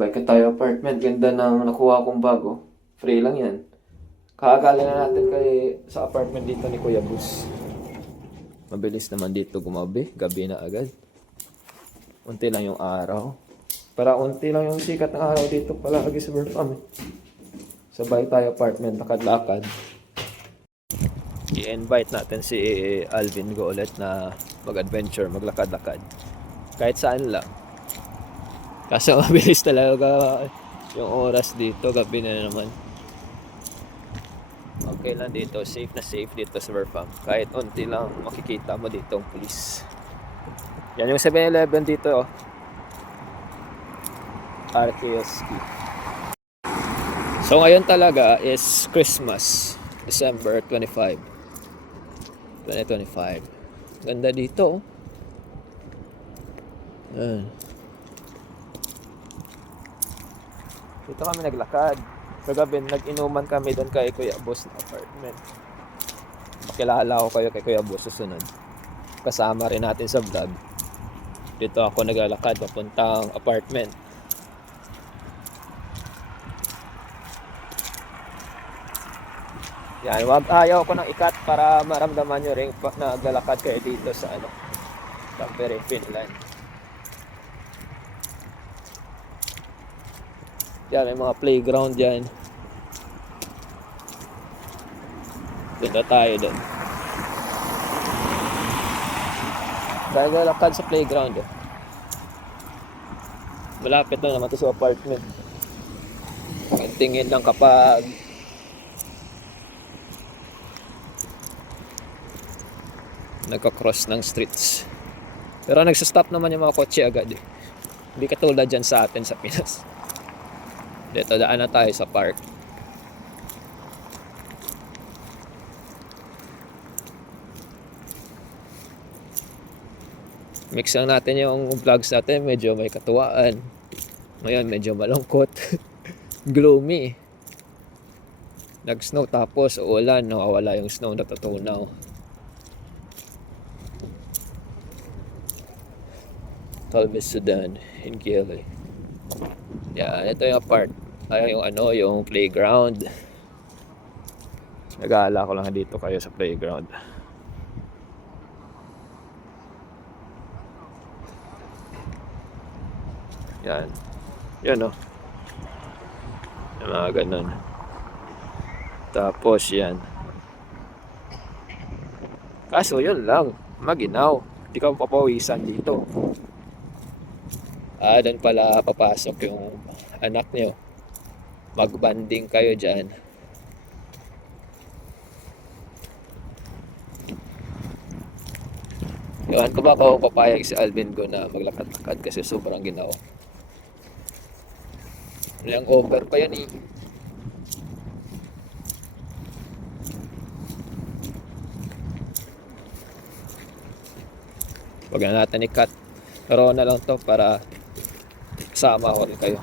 Bike tayo apartment. Ganda ng nakuha kong bago. Free lang yan. Kakagaling na natin sa apartment dito ni Kuya Bus. Mabilis naman dito gumabi. Gabi na agad. Unti lang yung araw. Para unti lang yung sikat ng araw dito palagi sa Berfam. Sabay tayo apartment. Lakad-lakad. I-invite natin si Alvin go ulit na mag-adventure, maglakad-lakad. Kahit saan lang. Kaso mabilis talaga yung oras dito. Gabi na naman. Okay lang dito. Safe na safe dito sa Berfam. Kahit unti lang makikita mo dito ang police. Yan yung 7-Eleven dito. Oh. RKSQ. So ngayon talaga is Christmas. December 25. 2025. Ganda dito. Ayan. Dito kami naglakad. Kagabi nag-inuman kami doon kay Kuya Boss na apartment. Makilala ko kayo kay Kuya Boss susunod. Kasama rin natin sa vlog. Dito ako naglalakad papuntang apartment. Yan, ayaw ko ng ikat para maramdaman nyo rin na naglalakad kayo dito sa Tampere, Finland. Yan, may mga playground dyan. Dito tayo doon. Tayo naglalakad sa playground. Malapit lang naman ito sa apartment. Tingin lang kapag nagka-cross ng streets. Pero nagsastop naman yung mga kotse agad eh. Hindi katulad dyan sa atin sa Pinas. Dito daan na tayo sa park. Mix lang natin yung vlogs natin. Medyo may katuwaan. Ngayon medyo malungkot. Gloomy. Nag-snow tapos uulan. Nawawala yung snow, natutunaw. Talbes, Sudan, in Kiele. Yeah, ito yung yung playground. Nag-aala ko lang dito kayo sa playground. Yan. Yan yung mga ganun. Tapos yan. Kaso yun lang, maginaw. Hindi ka papawisan dito. Doon pala papasok yung anak nyo. Magbanding kayo dyan. Iwan ko ba kung papayag si Alvin ko na maglakad-lakad kasi sobrang ginawa. Yung over pa yan eh. Huwag na natin i-cut. Pero na lang to para sama ko rin kayo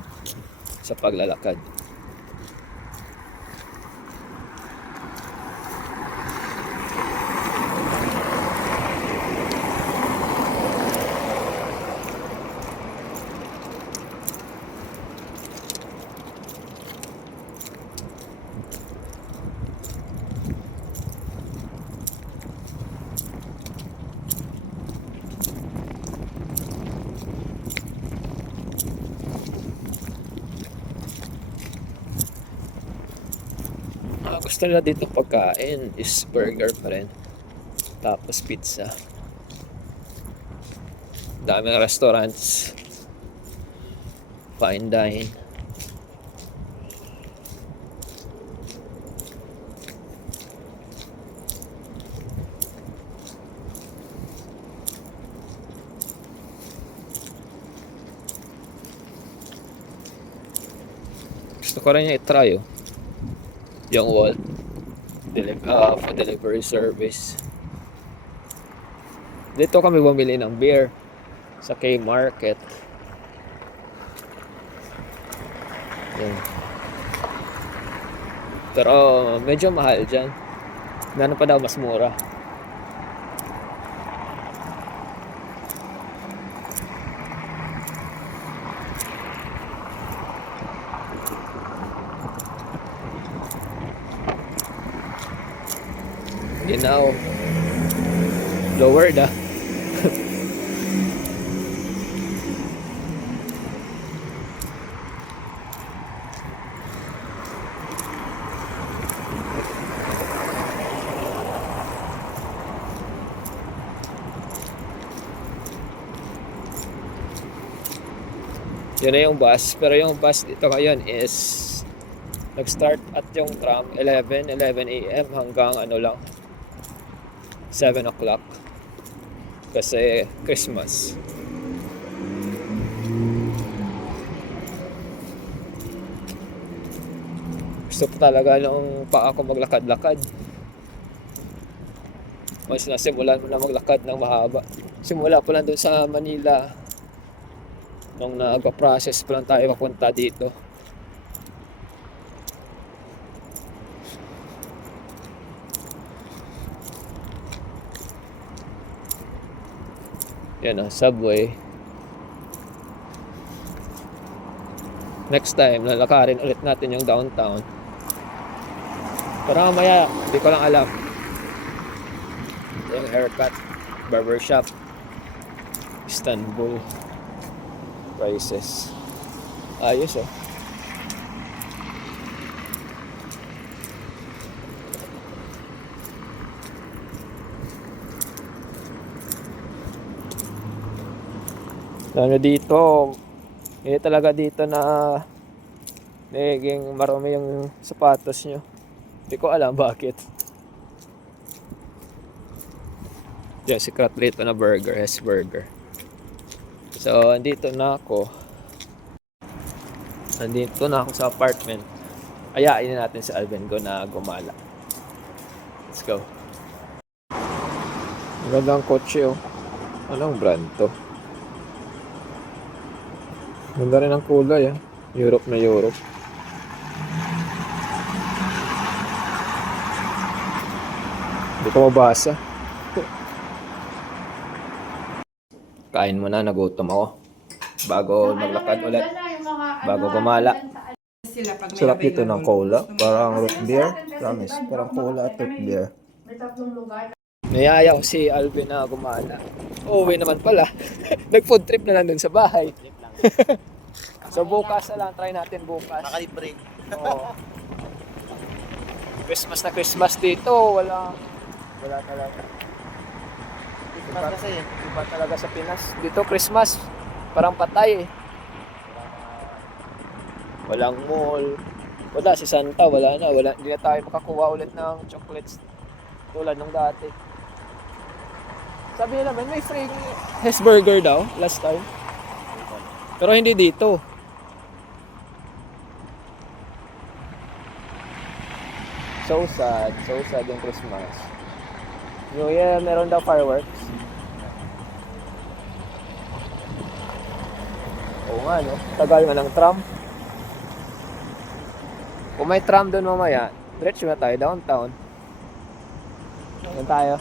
sa paglalakad. Gusto nila dito pagkain is burger pa rin. Tapos pizza. Daming restaurants. Fine dine. Gusto ko rin yung i-try yung Wolt for delivery service. Dito kami bumili ng beer sa K-Market. Yan. Pero medyo mahal dyan. Meron pa daw mas mura. Ginaw. Lower na. Yun na yung bus. Pero yung bus dito ngayon is nag-start at yung tram 11 a.m. hanggang ano lang 7 o'clock. Kasi Christmas. Gusto ko talaga nung pa ako maglakad-lakad. Mas nasimulan mo na maglakad ng mahaba. Simula pa lang dun sa Manila. Nung nag-process pa lang tayo papunta dito. Yan ang subway. Next time, lalakarin ulit natin yung downtown. Pero mamaya, hindi ko lang alam. Yung haircut, barbershop, Istanbul. Prices. Ayos oh. Ano dito, hindi talaga dito na naging marami yung sapatos nyo. Hindi ko alam bakit. Diyan si Kratlito na burger, Hesburger. So, andito na ako. Andito na ako sa apartment. Ayain na natin si Alvin ko na gumala. Let's go. Magandang kotse oh. Anong brand to? Ganda rin ang kulay ah. Europe na Europe. Hindi ko mabasa. Kain muna, nagutom ako. Bago maglakad ulit. Bago gumala. Sarap ito ng cola. Parang root beer. Promise. Parang cola at root beer. Niyaya ko si Alvin na gumala. Uuwi naman pala. Nag-food trip na lang dun sa bahay. So bukas na lang. Try natin bukas. Nakalibre. Oo. Christmas na Christmas dito. Wala talaga. Mas kasi Iba talaga sa Pinas. Dito Christmas, parang patay eh. Walang mall. Wala si Santa, wala na. Hindi na tayo makakuha ulit ng chocolates tulad nung dati. Sabi nila naman, may free Hesburger daw last time. Pero hindi dito. So sad yung Christmas. New Year, meron daw fireworks. Oo nga, no? Tagal nga ng tram. Kung may tram doon mamaya, diretso na tayo downtown. Doon tayo.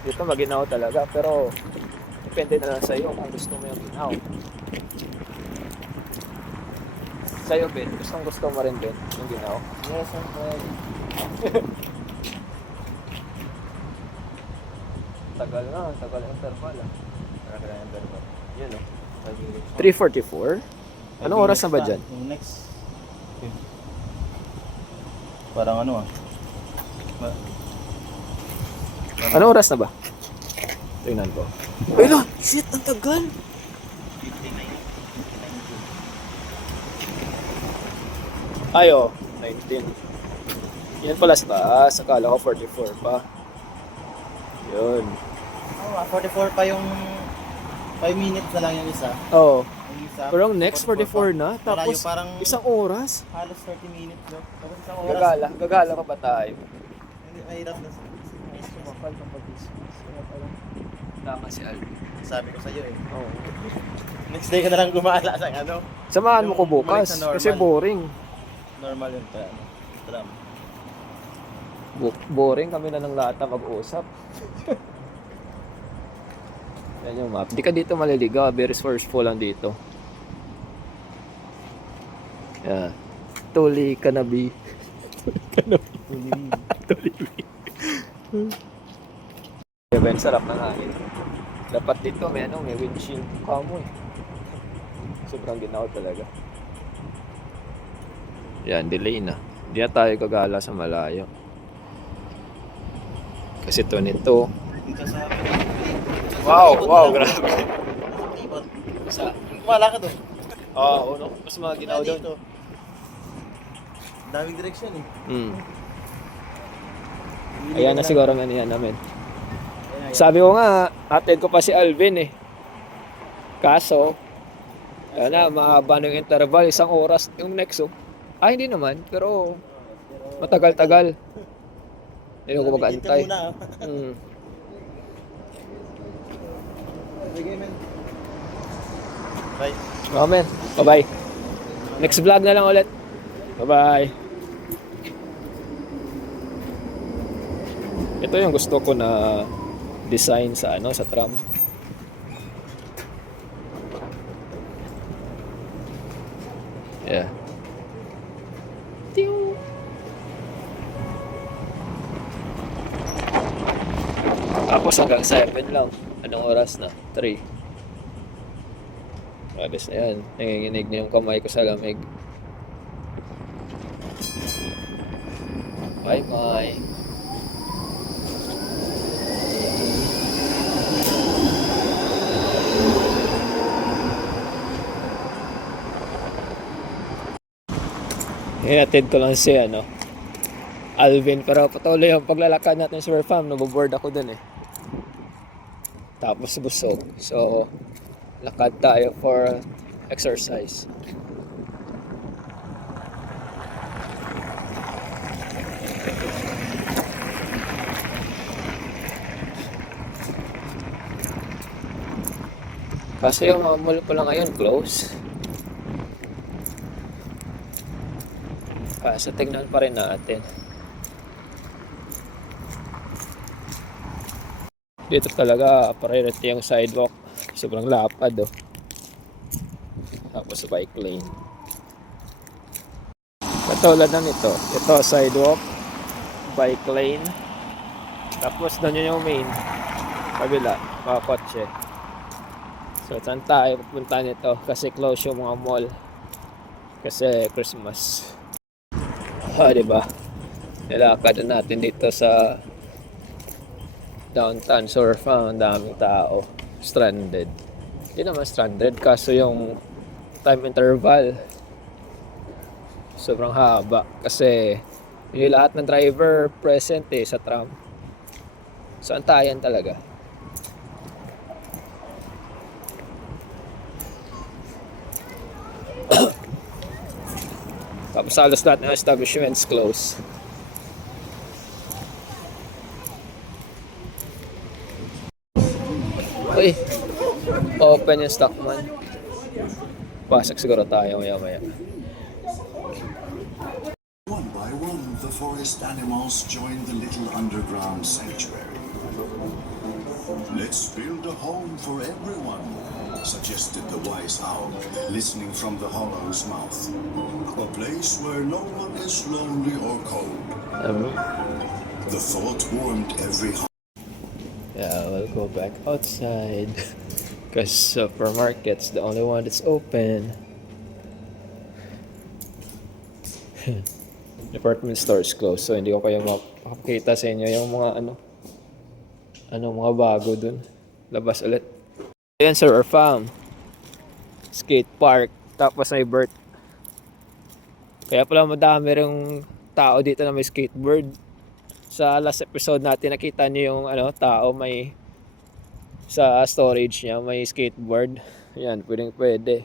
Dito maginaw talaga, pero depende na lang sa'yo kung gusto mo yung ginaw. Sa'yo, Ben. Gusto mo rin, Ben, yung ginaw. yes, I'm ready. Tagal na, tagal ang interval ah. Nakaka-remember ko. Yun oh. 3:44? Anong oras na ba dyan? Yung next. Parang ano ah. Anong oras na ba? Tingnan ko. Ay no! Shit! Ang tagal! Ayo, 19. Yan pala sa taas. Akala ko 44 pa. Yun. Oh, 44 pa yung 5 minutes na lang yung isa. Oo. Yung isa. Pero ang next 44 na. Malayo, Tapos parang isang oras. halos 30 minutes. No? Tapos isang oras. Gagala pa ba tayo? Hindi, mahirap na sa Sumakal ng pag-Christmas. Kaya pala. Tama si Alvin. sabi ko sa'yo eh. Oo. Next day ka na lang gumala sa ano. Samahan mo ko Yung bukas. balik sa normal. Kasi boring. Normal yung tram. Boring kami na ng lahat na mag-usap. Yan yung map. Di ka dito maliligaw. Very resourceful lang dito. Yan. Tuli ka na, B. Kaya ba, sarap ng hangin. Dapat dito may may windshield kamo eh. Sobrang ginaw talaga. Yan, delay na. Hindi na tayo gagala sa malayo. Kasi to nito. Dito sa... Wow, grabe. Ikot. Sa, Wala ka doon. oo, no? Mas mga ginaw doon. Dito. Daming direksyon eh. Ayan na siguro nga niya namin. Ayan. Sabi ko nga, atid ko pa si Alvin eh. Kaso, ayan na, mahaba na yung interval, 1 oras yung next oh. Ah, hindi naman, pero matagal-tagal. Hindi ko mag-antay. Muna, ah. Bigay, man. Bye. Oh, man. Bye-bye. Next vlog na lang ulit. Bye-bye. Ito yung gusto ko na design sa sa tram. Yeah. Tapos hanggang 7 lang. Anong oras na? 3. Alis na yan. Nanginginig na yung kamay ko sa lamig. Bye-bye. Hinatid ko lang si Alvin, pero patuloy yung paglalakad natin sa farm. Naboboard ako dun eh. Tapos busog. So, lakad tayo for exercise. Kasi yung mga mall ko lang ngayon close. So tignan pa rin natin. Dito talaga priority yung sidewalk. Sobrang lapad oh. Tapos bike lane. Katulad ng ito. Ito sidewalk, bike lane. Tapos doon yun yung main. Kabila, mga kotse. So saan tayo pupunta nito? Kasi close yung mga mall. Kasi Christmas. Diba? Nilakad na natin dito sa downtown Surfa. Ang daming tao. Stranded. Hindi naman stranded. Kaso yung time interval sobrang haba. Kasi yung lahat ng driver present sa tram. So antayan talaga. Tapos halos lahat ng establishments close. Uy, open yung Stockman. Pasok siguro tayo maya-maya. One by one, the forest animals join the little underground sanctuary. Let's build a home for everyone, suggested the wise owl, listening from the hollow's mouth. A place where no one is lonely or cold. The thought warmed every heart. Yeah, we'll go back outside. Because supermarket's the only one that's open. Department store is closed, so hindi ko kayo makakita sa inyo yung mga mga bago dun. Labas ulit. Ayan, sir, or farm. Skate park. Tapos may bird. Kaya pala madami ring tao dito na may skateboard. Sa last episode natin nakita niyo yung tao may sa storage niya may skateboard. Yan, pwede.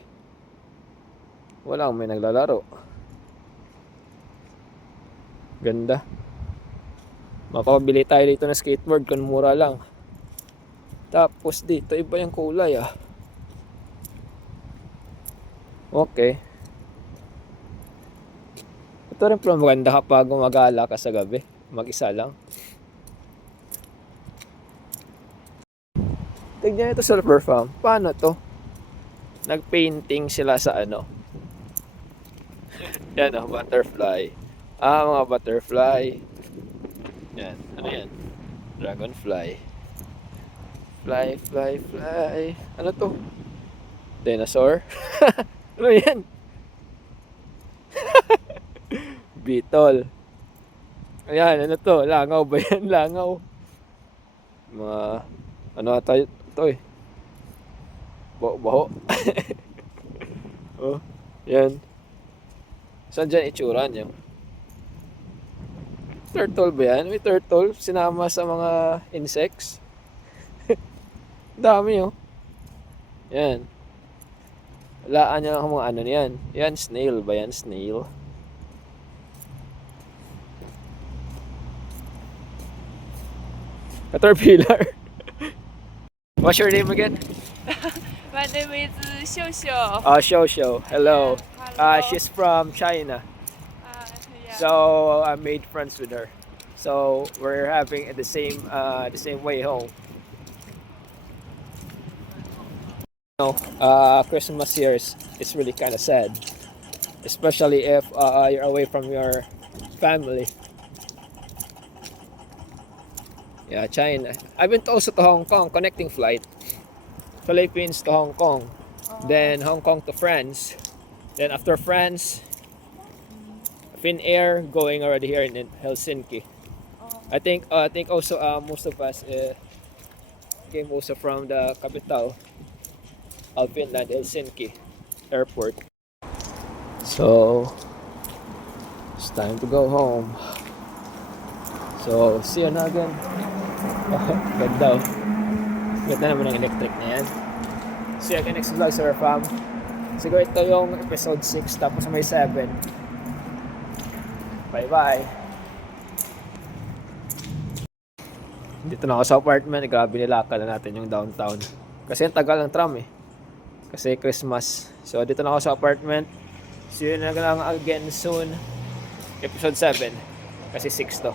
Walang may naglalaro. Ganda. Mapapabili tayo dito ng skateboard kung mura lang. Tapos dito iba yung kulay Okay. Ito rin pala maganda kapag gumagala ka sa gabi. Mag-isa lang. Tignan ito sa Silver Farm. Paano to? Nag-painting sila sa Yan butterfly. Mga butterfly. Ano yan? Dragonfly. Fly, fly, fly. Ano to? Dinosaur? Ano yan? Beetle. Ayan, ano to? Langaw ba yan? Langaw. Mga, ano ata ito eh? Baho. Oh, yan. Saan dyan itsura niya? Turtle ba yan? May turtle sinama sa mga insects. Dami oh. Yan. Walaan niya ang mga ano niyan. Yan, snail ba yan? Snail. Caterpillar. What's your name again? My name is Xiu Xiu. Xiao Xiao. Hello. Hello. She's from China. Yeah. So I made friends with her. So we're having the same way home. Christmas here is really kind of sad, especially if you're away from your family. Yeah, China. I've been also to Hong Kong, connecting flight. Philippines to Hong Kong, then Hong Kong to France, then after France, Finnair going already here in Helsinki. I think also most of us came also from the capital of Finland, Helsinki airport. So it's time to go home. So see you na again. Ganda. Ganda naman ang electric na yan. See you again next vlog, Sir Fam. Siguro ito yung episode 6 tapos may 7. Bye bye. Dito na ako sa apartment. Grabe nilakal na natin yung downtown. Kasi ang tagal ng tram eh. Kasi Christmas. So dito na ako sa apartment. See you na lang again soon. Episode 7. Kasi 6 to.